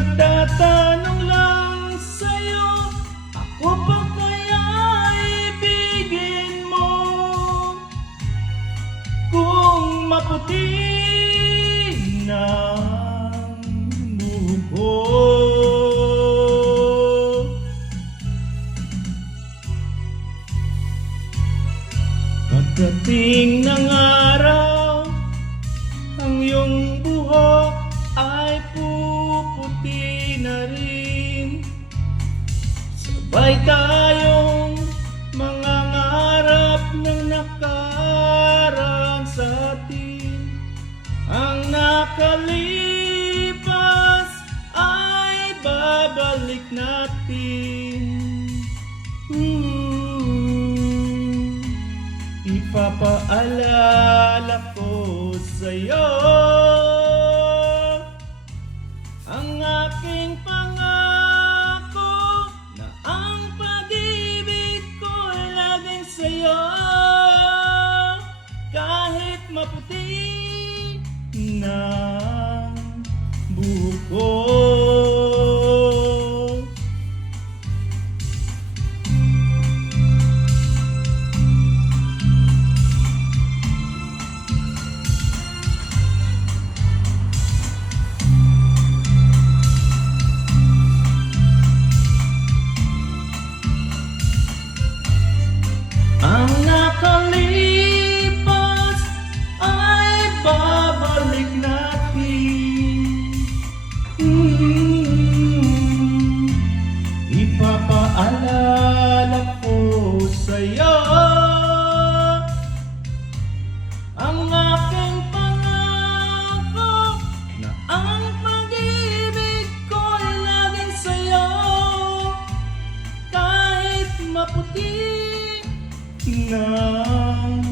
nagtatanong lang sa'yo, ako pa kaya ibigin mo? Kung maputi na pagdating ng araw, ang iyong buhok ay puputi na rin. Sabay tayong mangangarap ng nakaraan sa atin. Ang nakalipas ay babalik natin. Ipapaalala ko sa'yo ang aking pangako na ang pag-ibig ko'y laging sa'yo. Kahit maputi na buhok ko, ang nakalipas ay babalik natin. Ipapaalala ko sa'yo ang aking pangako na ang pag-ibig ko'y laging sa'yo. Kahit maputi ng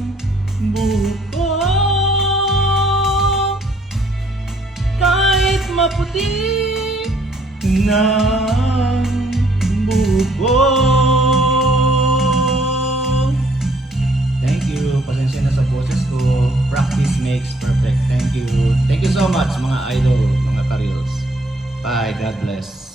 buhok ko, kahit maputi ng buhok ko. Thank you. Pasensya na sa boses ko. Practice makes perfect. Thank you. Thank you so much mga idol, mga ka-reels. Bye. God bless.